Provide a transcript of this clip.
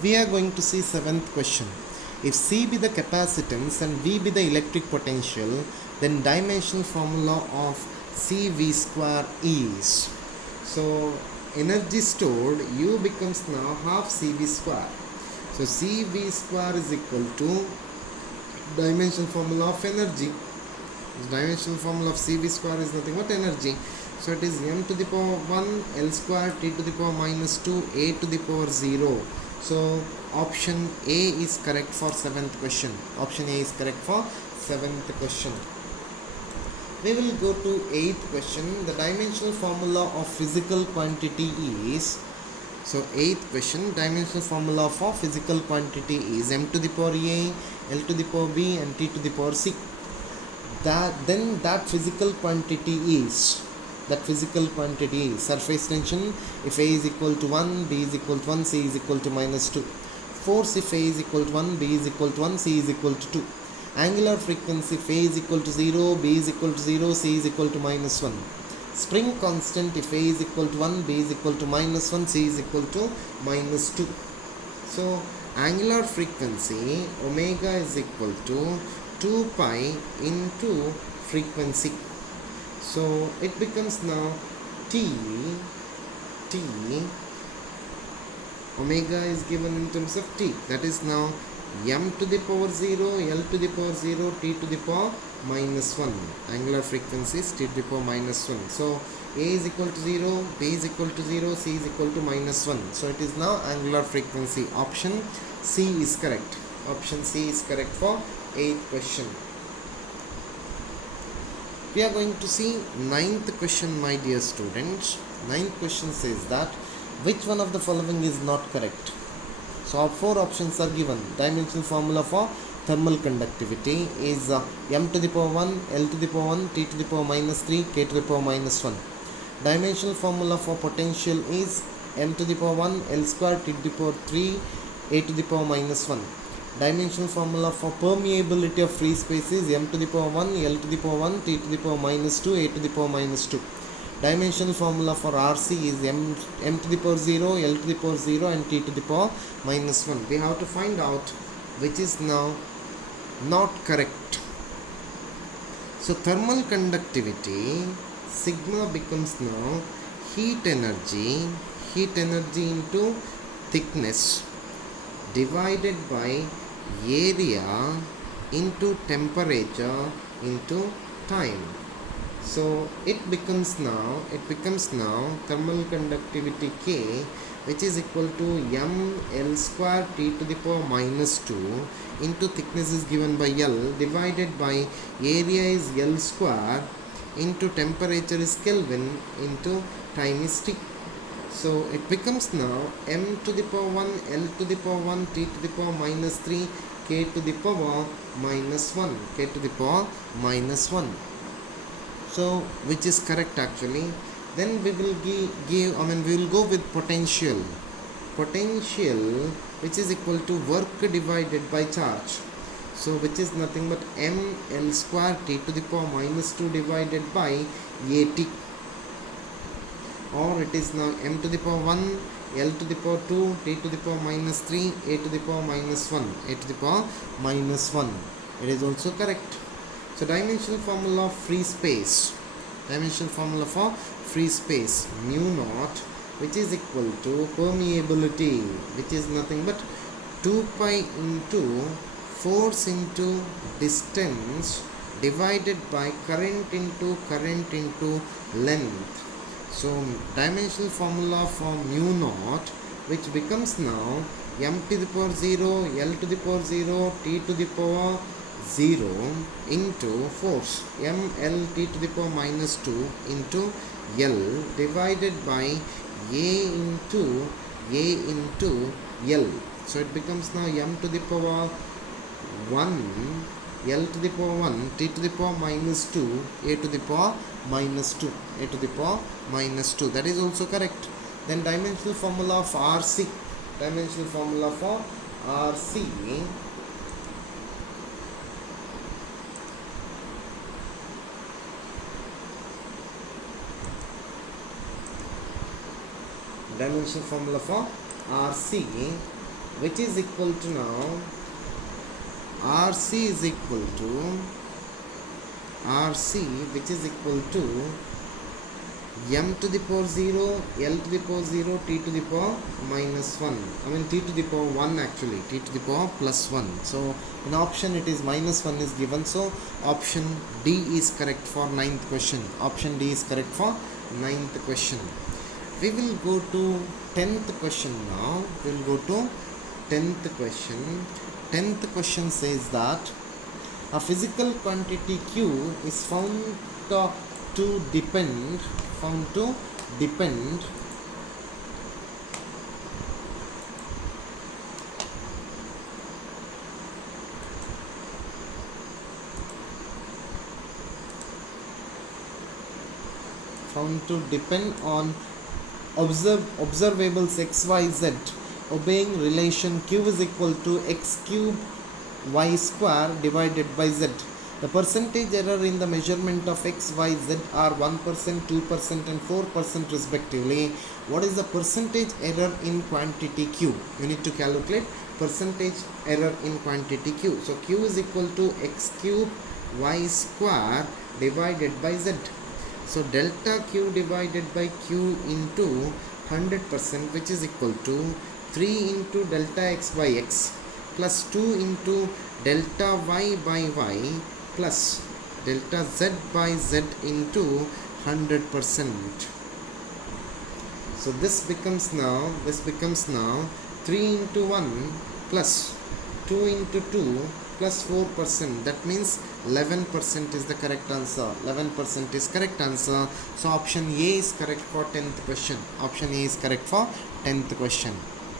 We are going to see seventh question. If C be the capacitance and V be the electric potential, then dimensional formula of CV square is. So energy stored U becomes now half CV square. So CV square is equal to dimensional formula of energy. Dimensional formula of CV square is nothing but energy. So it is m to the power 1 L square t to the power minus 2 a to the power 0. So option A is correct for seventh question. Option A is correct for seventh question. We will go to eighth question. The dimensional formula of physical quantity is. So eighth question, dimensional formula for physical quantity is m to the power a, L to the power b and t to the power c. That physical quantity is surface tension if A is equal to 1, B is equal to 1, C is equal to minus 2. Force if A is equal to 1, B is equal to 1, C is equal to 2. Angular frequency if A is equal to 0, B is equal to 0, C is equal to minus 1. Spring constant if A is equal to 1, B is equal to minus 1, C is equal to minus 2. So angular frequency omega is equal to 2 pi into frequency. So it becomes now T omega is given in terms of T, that is now m to the power 0, L to the power 0, t to the power minus 1. Angular frequency is t to the power minus 1. So A is equal to 0, B is equal to 0, C is equal to minus 1. So it is now angular frequency. Option C is correct. Option C is correct for 8th question. We are going to see 9th question, my dear students. 9th question says that which one of the following is not correct? So 4 options are given. Dimensional formula for thermal conductivity is m to the power 1, L to the power 1, t to the power minus 3, k to the power minus 1. Dimensional formula for potential is m to the power 1, L square, t to the power 3, a to the power minus 1. Dimensional formula for permeability of free space is m to the power 1, L to the power 1, t to the power minus 2, a to the power minus 2. Dimensional formula for RC is m to the power 0, L to the power 0 and t to the power minus 1. We have to find out which is now not correct. So thermal conductivity, sigma becomes now heat energy into thickness divided by area into temperature into time. So it becomes now thermal conductivity K, which is equal to m L square t to the power minus 2 into thickness is given by L divided by area is L square into temperature is Kelvin into time is T. So it becomes now m to the power 1, L to the power 1, t to the power minus 3, k to the power minus 1, k to the power minus 1. So which is correct actually? Then we will we will go with potential which is equal to work divided by charge. So which is nothing but m L square t to the power minus 2 divided by at, or it is now m to the power 1, L to the power 2, t to the power minus 3, a to the power minus 1, a to the power minus 1. It is also correct. So dimensional formula of free space, mu naught, which is equal to permeability, which is nothing but 2 pi into force into distance divided by current into length. So dimensional formula for mu naught, which becomes now m to the power 0, L to the power 0, t to the power 0 into force ml t to the power minus 2 into L divided by a into L. So it becomes now m to the power 1, L to the power 1, t to the power minus 2, a to the power minus 2, a to the power minus 2. That is also correct. Then dimensional formula of RC, dimensional formula for RC which is equal to now RC is equal to RC, which is equal to m to the power 0, L to the power 0, t to the power minus 1. I mean t to the power 1 actually, t to the power plus 1. So in option it is minus 1 is given. So option D is correct for 9th question. Option D is correct for 9th question. We will go to 10th question now. We will go to 10th question. 10th question says that a physical quantity Q is found to depend on observables x, y, z obeying relation Q is equal to x cube y square divided by z. The percentage error in the measurement of x, y, z are 1%, 2% and 4% respectively. What is the percentage error in quantity Q? You need to calculate percentage error in quantity Q. So Q is equal to x cube y square divided by z. So delta Q divided by Q into 100%, which is equal to 3 into delta x by x plus 2 into delta y by y plus delta z by z into 100%. So this becomes now 3 into 1 plus 2 into 2 plus 4%. That means 11% is the correct answer. 11% is correct answer. So option A is correct for 10th question. Option A is correct for 10th question.